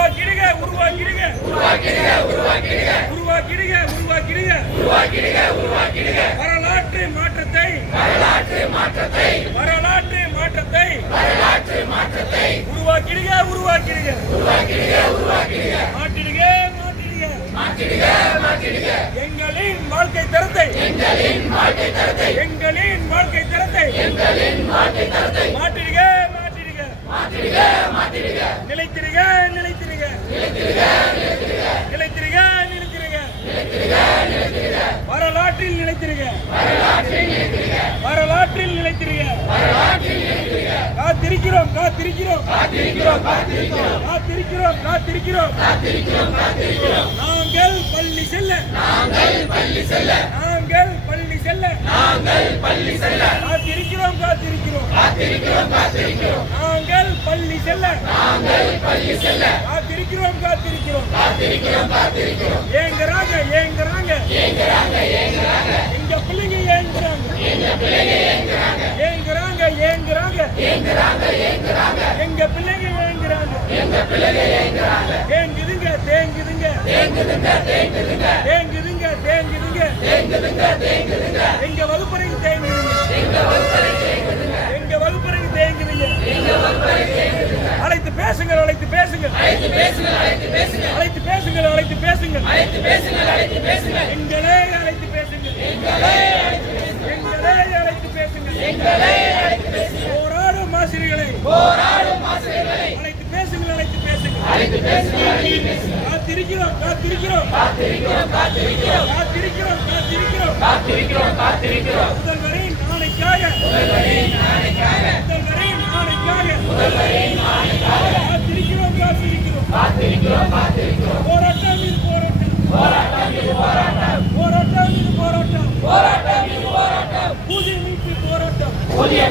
உருவாக்கிடுக உருவாக்கிடுக உருவாக்கிடுக உருவாக்கிடுக வரலாற்று மாற்றத்தை வரலாற்று மாற்றத்தை உருவாக்கிடுக உருவாக்கிடுக மாற்றிடுக எங்களின் வாழ்க்கை தரத்தை எங்களின் வாழ்க்கை தரத்தை மாற்றிடுக மாற்றிடுக நிலைத்திடுக நிலைத்திடுக நிலைத்திடுக வரலாற்றில் நிலைத்திடுக வரலாற்றில் நிலைத்திடுக காத்திருக்கிறோம் காத்திருக்கிறோம். காத்திருக்கிறோம் காத்திருக்கிறோம். நாங்கள் பள்ளி செல்ல. நாங்கள் பள்ளி செல்ல. காத்திருக்கிறோம் காத்திருக்கிறோம். நாங்கள் பள்ளி செல்ல. காத்திருக்கிறோம் காத்திருக்கிறோம். ஏங்குறாங்க ஏங்குறாங்க. எங்க பிள்ளைங்க ஏங்குறாங்க. ஏங்குறாங்க ஏங்குறாங்க. எங்க பிள்ளைங்க ஏங்குறாங்க. தேங்குதுங்க தேங்குதுங்க தேங்குதுங்க. தேங்குதுங்க தேங்குதுங்க. தேங்குதுங்க தேங்குதுங்க. அழைத்து பேசுங்கள் அழைத்து பேசுங்கள் அழைத்து பேசுங்கள் அழைத்து பேசுங்கள் எங்களே அழைத்து பேசுங்கள் எங்களே அழைத்து பேசுங்கள் போராடும் ஆசிரியர்களை அழைத்து பேசுங்கள் அழைத்து பேசுங்கள் காத்திருக்கிறோம் காத்திருக்கிறோம் காத்திருக்கிறோம் காத்திருக்கிறோம் முதல்வரின் நாளைக்காக முதல்வரின் நாளைக்காக Julián.